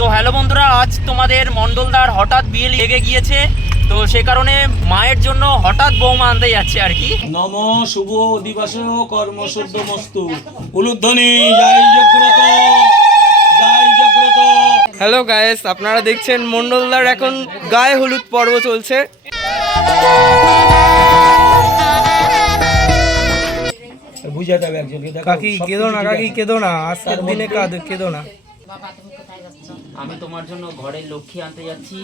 তো হ্যালো বন্ধুরা আজ তোমাদের মন্ডলদার হঠাৎ বিয়ে লেগে গিয়েছে তো সে কারণে মায়ের জন্য হঠাৎ বৌমা আনতে যাচ্ছে আর কি। নম শুভ দিবস কর্ম শুদ্ধ মস্তু। উলুধ্বনি জয় জাগ্রত জয় জাগ্রত হ্যালো গায়েস আপনারা দেখছেন মন্ডলদার এখন গায়ে হলুদ পর্ব চলছে। বুঝাতে হবে একজনকে কাকি কেঁদো না কাকি কেঁদো না আজকের দিনে কাঁদ কেঁদো না। আমি তোমার জন্য ঘরে লক্ষ্মী আনতে যাচ্ছি।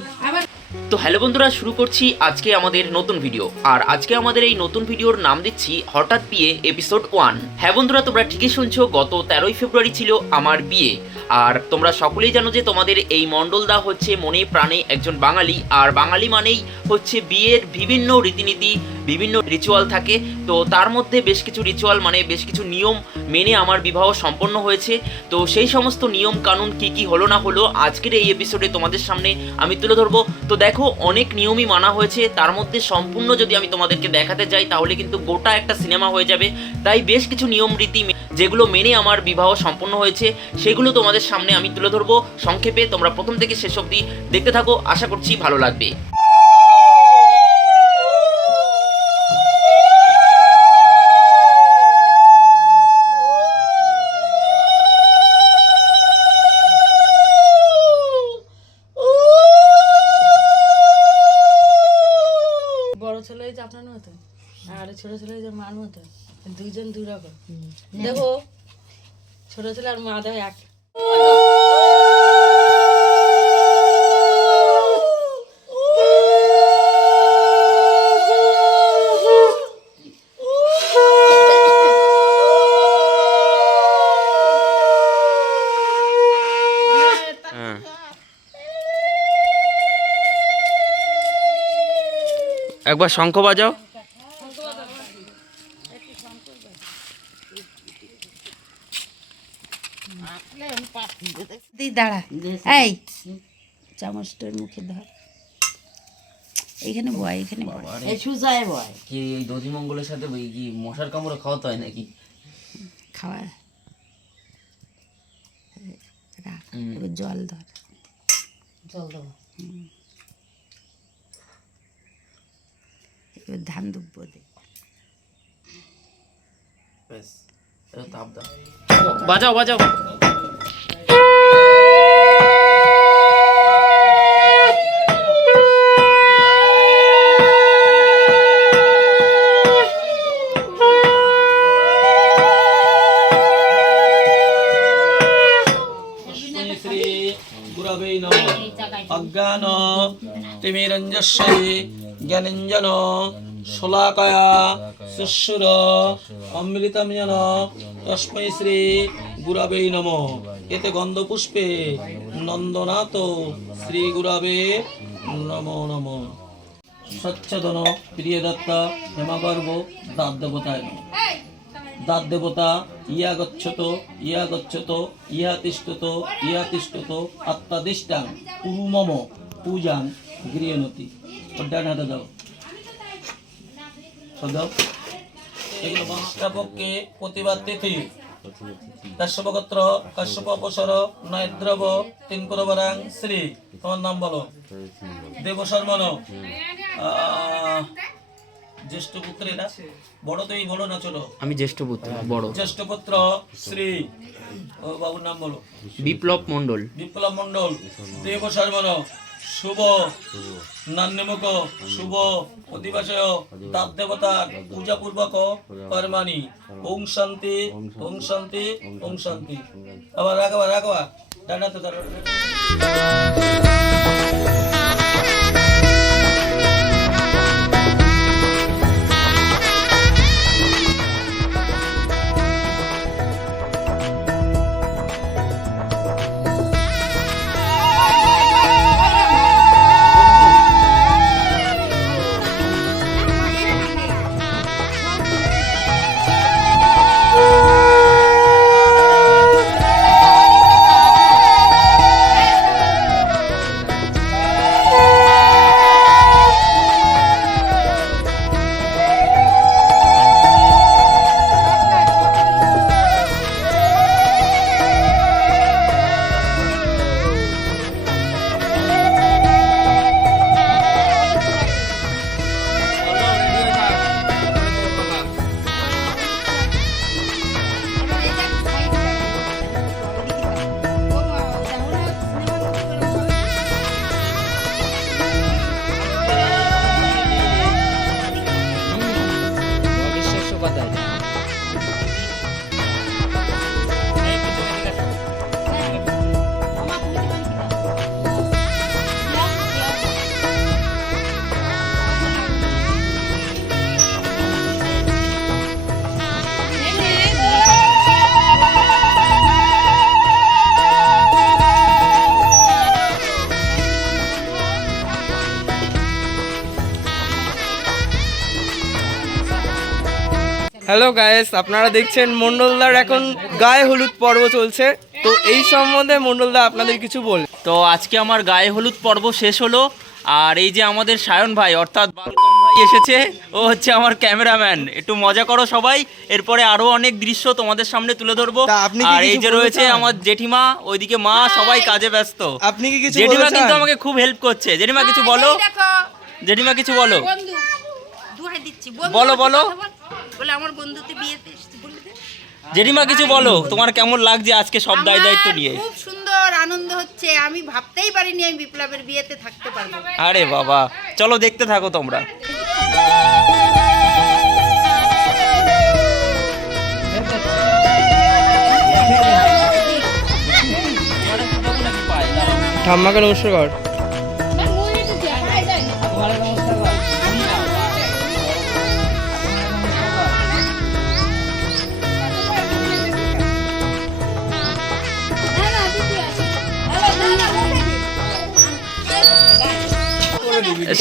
তো হ্যালো বন্ধুরা শুরু করছি আজকে আমাদের নতুন ভিডিও। আর আজকে আমাদের এই নতুন ভিডিওর নাম দিচ্ছি হঠাৎ বিয়ে এপিসোড ওয়ান। হ্যাঁ বন্ধুরা তোমরা ঠিকই শুনছো গত তেরোই ফেব্রুয়ারি ছিল আমার বিয়ে। আর তোমরা সকলেই জানো যে তোমাদের এই মণ্ডলদা হচ্ছে মনে প্রাণে একজন বাঙালি, আর বাঙালি মানেই হচ্ছে বিয়ের বিভিন্ন রীতিনীতি, বিভিন্ন রিচুয়াল থাকে। তো তার মধ্যে বেশ কিছু রিচুয়াল মানে বেশ কিছু নিয়ম মেনে আমার বিবাহ সম্পন্ন হয়েছে। তো সেই সমস্ত নিয়ম কানুন কি কি হলো না হলো আজকের এই এপিসোডে তোমাদের সামনে আমি তুলে ধরবো। তো দেখো, অনেক নিয়মই মানা হয়েছে। তার মধ্যে সম্পূর্ণ যদি আমি তোমাদেরকে দেখাতে যাই, তাহলে কিন্তু গোটা একটা সিনেমা হয়ে যাবে। তাই বেশ কিছু নিয়ম রীতি যেগুলো মেনে আমার বিবাহ সম্পন্ন হয়েছে, সেগুলো তোমাদের সামনে আমি তুলে ধরবো। সংক্ষেপে তোমরা প্রথম থেকে শেষ অবধি দেখতে থাকো, আশা করছি ভালো লাগবে। বড় ছেলে আপনার মতো, আর ছোট ছেলে মতো। দুইজন দুই রকম দেখো ছোট ছেলে আর মা দেয় এক। একবার শঙ্খ বাজাও তুই দাঁড়া। এই। চামচটার মুখে ধর। এইখানে বয় এখানে বয়। এই সুজায় বয়। কি এই দধিমঙ্গলের সাথে ওই কি মশার কামড়ে খাওয়াতে হয় নাকি? খাওয়া। এবার জল ধর। জল দেবো। এবার ধান দুব্বো দে। বাজাও বাজাও। তিমিরঞ্জস্যে জ্ঞানঞ্জন, শলাকয়া শিশুর অমৃতম যেন তস্मै শ্রী গুরবে নমঃ। এতে গন্ধপুষ্পে নন্দনাথ শ্রী গুরবে নমো নমঃ। স্বচ্ছদন প্রিয়দত্ত হেমগর্ভ দাত দেবতায় দাত দেবতা ইয়া গচ্ছত ইয়া গচ্ছত, ইহা তিষ্ঠত ইহা তিষ্ঠত আত্মাদিষ্টাং কুরু মম পূজাং গৃহনতি ওর ডান হাতে দাও। এগুলো প্রতিবাদ তিথি। কাশ্যপগোত্র কাশ্যপ অপসর নয়দ্রব তিন করবরাং শ্রী। তোমার নাম বলো। দেবশর্মন। আহ, জ্যেষ্ঠ পুত্রেরা বড় তো এই বড় না চলো আমি জ্যেষ্ঠ পুত্র বড়। জ্যেষ্ঠ পুত্র শ্রী। ও বাবুর নাম বলো। বিপ্লব মণ্ডল। বিপ্লব মন্ডল দেব শর্মন শুভ। নান্যমুক শুভ। অধিবাসয় তার দেবতার পূজা পূর্বক কর্মানি ওং শান্তি ওং শান্তি ওং শান্তি। আবার রাখবা রাখবা। ডানাতে ধরো। হ্যালো গায়েস আপনারা দেখছেন মন্ডলদার এখন গায়ে হলুদ পর্ব চলছে। তো এই সম্বন্ধে মন্ডলদা আপনাদের কিছু বল তো আজকে আমার গায়ে হলুদ পর্ব শেষ হলো আর এই যে আমাদের সায়ন ভাই অর্থাৎ বালকম ভাই এসেছে ও হচ্ছে আমার ক্যামেরাম্যান। একটু মজা করো সবাই এরপরে আরও অনেক দৃশ্য তোমাদের সামনে তুলে ধরবো। আপনি আর এই যে রয়েছে আমার জেঠিমা ওইদিকে মা সবাই কাজে ব্যস্ত। আপনি কি কিছু জেঠিমা কিন্তু আমাকে খুব হেল্প করছে। জেঠিমা কিছু বলো। জেঠিমা কিছু বলো। দিচ্ছি। বলো, বলো। বলে। আমার বন্ধুতে বিয়েতে এসেছি বলে দে। কিছু বলো তোমার কেমন লাগছে আজকে সব দায় দায়িত্ব নিয়ে? খুব সুন্দর আনন্দ হচ্ছে আমি ভাবতেই পারিনি আমি বিপ্লবের বিয়েতে থাকতে পারব। আরে বাবা চলো দেখতে থাকো তোমরা। ঠাম্মাকে নমস্কার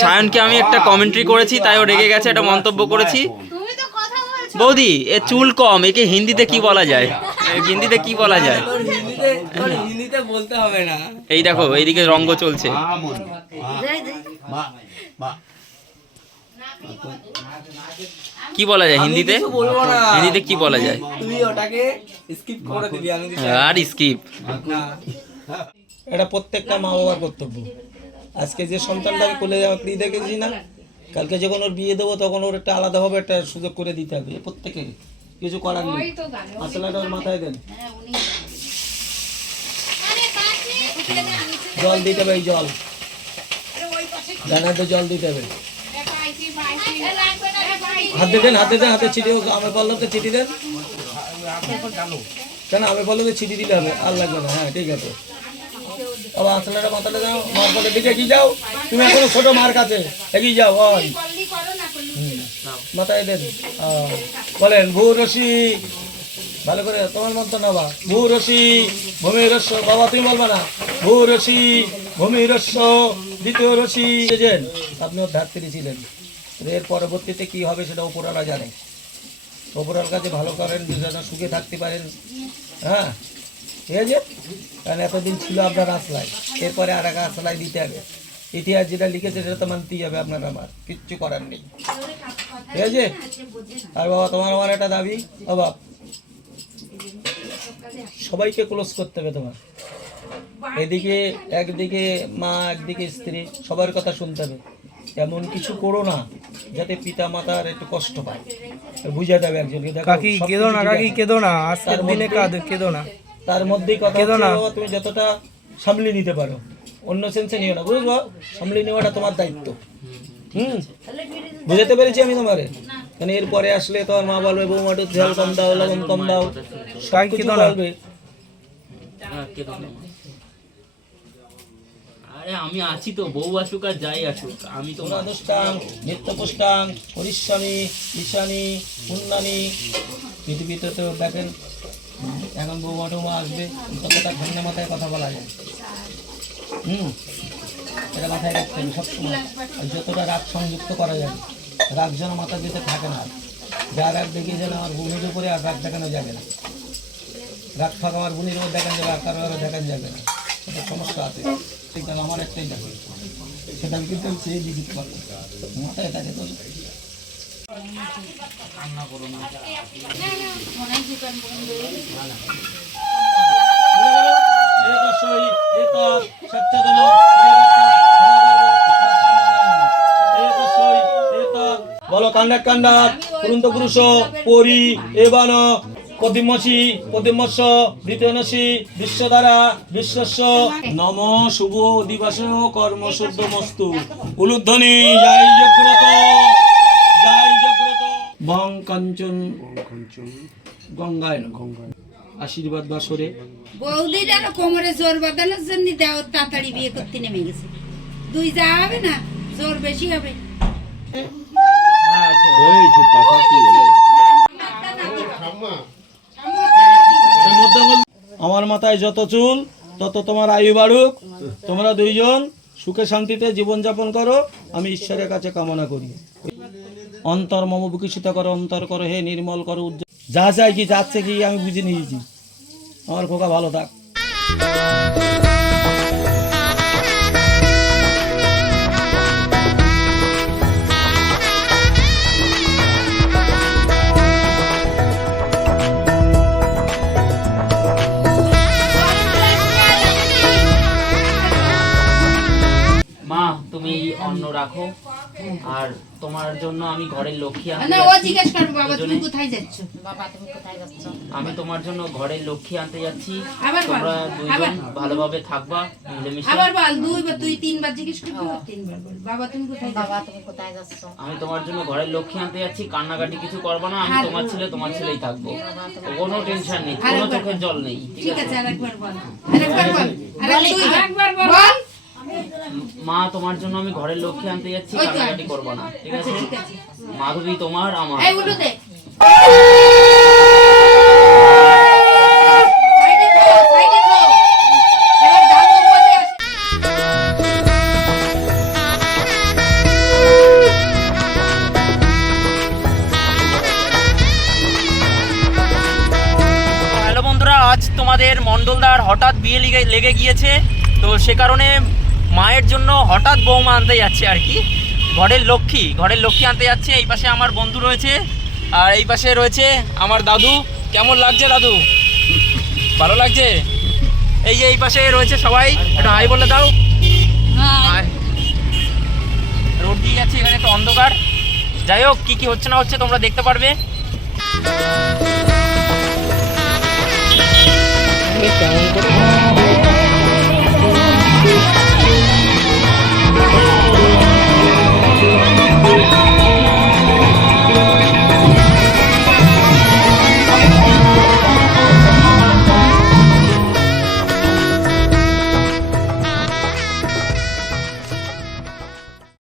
সায়নকে আমি একটা কমেন্ট্রি করেছি তাই ও রেগে গেছে একটা মন্তব্য করেছি। বৌদি এ চুল কম একে হিন্দিতে কি বলা যায়? হিন্দিতে কি বলা যায়? হিন্দিতে বলতে হবে না এই দেখো এইদিকে রঙ্গ চলছে। কি বলা যায় হিন্দিতে? হিন্দিতে কি বলা যায়? তুই ওটাকে স্কিপ করে দিবি আমি আর স্কিপ এটা প্রত্যেকটা মা বাবার কর্তব্য। আজকে যে সন্তানটা আমি কোলে দিয়ে দেখেছি না? কালকে যখন ওর বিয়ে দেবো তখন ওর একটা আলাদাভাবে একটা সুযোগ করে দিতে হবে প্রত্যেকের কিছু করার নেই। আসলাটা ওর মাথায় দেন। জল দিতে হবে এই জল। ডানাতে জল দিতে হবে। হাতে দেন হাতে দেন হাতে ছিটি আমি বললাম তো চিঠি দেন। কেন আমি বললাম তো চিঠি দিতে হবে আর লাগবে না। হ্যাঁ ঠিক আছে। বাবা আসলাটা মাথাটা যাও মার পথে দিকে এগিয়ে যাও। তুমি এখনও ছোট মার কাছে এগিয়ে যাও ওই মাথায় দেন। বলেন ভূ রশি ভালো করে তোমার মন্ত্র নেবা ভূ রশি ভূমি রস্য বাবা তুমি বলবা না। ভূ রশি ভূমি রস্য দ্বিতীয় রশি বুঝেছেন? আপনি ওর ধাত্রী ছিলেন। এর পরবর্তীতে কি হবে সেটা উপরালা জানে। উপরাল কাছে ভালো করেন যেন সুখে থাকতে পারেন। হ্যাঁ? ঠিক আছে? কারণ এতদিন ছিল আপনার আসলাই এরপরে আর এক আসলাই দিতে হবে। ইতিহাস যেটা লিখেছে সেটা তো মানতেই হবে আপনার আমার। কিচ্ছু করার নেই। ঠিক আছে? আর বাবা তোমার আমার একটা দাবি। বাবা সবাইকে ক্লোজ করতে হবে তোমার। এদিকে একদিকে মা একদিকে স্ত্রী সবার কথা শুনতে হবে। এমন কিছু করো না যাতে পিতা মাতার একটু কষ্ট পায়। বুঝে দেবে একজনকে। দেখো কেঁদো না কাকি কেঁদো না। আজকের দিনে কাঁদ কেঁদো না। তার মধ্যেই কথা তুমি যতটা সামলে নিতে পারো। অন্য সেন্সে নিও না বুঝব সামলে নেওয়াটা তোমার দায়িত্ব। হুম? বুঝাতে পেরেছি আমি তোমারে? কারণ এরপরে আসলে তোমার মা বলবে ঝাল কম দাও লবণ কম দাও। সব কাকি কিছু বলবে। আরে আমি আছি তো বউ আসুক আর যাই আসুক। আমি তো পুরাদুষ্টাং নিত্যপুষ্টাং পরিশ্রমী ঈশানী পুণ্যানী। পৃথিবীতে তো দেখেন এখন বৌমাটু মা আসবে, কতটা ঠান্ডা মাথায় কথা বলা যায়। হুম? এটা মাথায় রাখতে হবে সবসময় যতটা রাগ সংযুক্ত করা যাবে রাগ যেন মাথার ভিতরে থাকে না। যা রাগ দেখিয়ে যেন আমার ভূমির উপরে আর রাগ দেখানো যাবে না। রাগ ফাঁক আমার ভূমির উপর দেখানো যাবে, আর কারও দেখানো যাবে না। এটা সমস্যা আছে। ঠিক আছে আমার একটাই দেখো সেটা আমি কিন্তু সেই দিতে পারব মাথায় থাকে তো। বলো কান্ডাক কান্ডাক পুরন্ত পুরুষ পরি, এবান প্রতিমসি প্রতিমস্য দ্বিতীয়নসি বিশ্বধারা, বিশ্বস্য। নম শুভ দিবস কর্ম শুদ্ধ মস্তু। উলুধ্বনি, জয় জয় বং কাঞ্চন গঙ্গায় গঙ্গায়। আশীর্বাদ বাসরে বৌদির আরও কোমরে জোর বাঁধানোর জন্য দেওয়া তাড়াতাড়ি বিয়ে করতে নেমে গেছে। দুই যা হবে না জোর বেশি হবে। আমার মাথায় যত চুল তত তোমার আয়ু বাড়ুক। তোমরা দুইজন সুখে শান্তিতে জীবন যাপন করো। আমি ঈশ্বরের কাছে কামনা করি। অন্তর মম বিকশিত করো, অন্তর করো, হে নির্মল করো, উজ্জ্বল যা চাই কি যাচ্ছে কি আমি বুঝে নিয়েছি। আমার খোকা ভালো থাক। আর তোমার জন্য আমি ঘরের লক্ষ্মী আনতে না ও জিজ্ঞেস করব বাবা তুমি কোথায় যাচ্ছ? বাবা তুমি কোথায় যাচ্ছ? আমি তোমার জন্য ঘরের লক্ষ্মী আনতে যাচ্ছি। আবার বল, তোমরা দুইজন ভালোভাবে থাকবা মিলেমিশে। আবার বল দুইবার তুই তিনবার জিজ্ঞেস করবি তিনবার বল। বাবা তুমি কোথায় যাচ্ছ? বাবা তুমি কোথায় যাচ্ছ? আমি তোমার জন্য ঘরের লক্ষ্মী আনতে যাচ্ছি কান্নাকাটি কিছু করব না আমি তোমার ছেলে তোমার ছেলেই থাকব। কোনো টেনশন নেই কোনো চোখের জল নেই ঠিক আছে? আরেকবার বল। আরেকবার বল। আরেকবার বল। বল। মা তোমার জন্য আমি ঘরের লক্ষ্মী আনতে যাচ্ছি কান্নাকাটি করব না ঠিক আচ্ছা আছে। মাধবী তোমার আমার। তোমাদের মন্ডলদার হঠাৎ বিয়ে লেগে লেগে গিয়েছে তো সে কারণে মায়ের জন্য হঠাৎ বৌমা আনতে যাচ্ছে আর কি। ঘরের লক্ষ্মী ঘরের লক্ষ্মী আনতে যাচ্ছে এই পাশে আমার বন্ধু রয়েছে আর এই পাশে রয়েছে আমার দাদু। কেমন লাগছে দাদু? ভালো লাগছে? এই যে এই পাশে রয়েছে সবাই একটু হাই বলে দাও। রোড দিয়ে যাচ্ছে এখানে একটু অন্ধকার। যাই হোক কী কী হচ্ছে না হচ্ছে তোমরা দেখতে পারবে। কেমন করে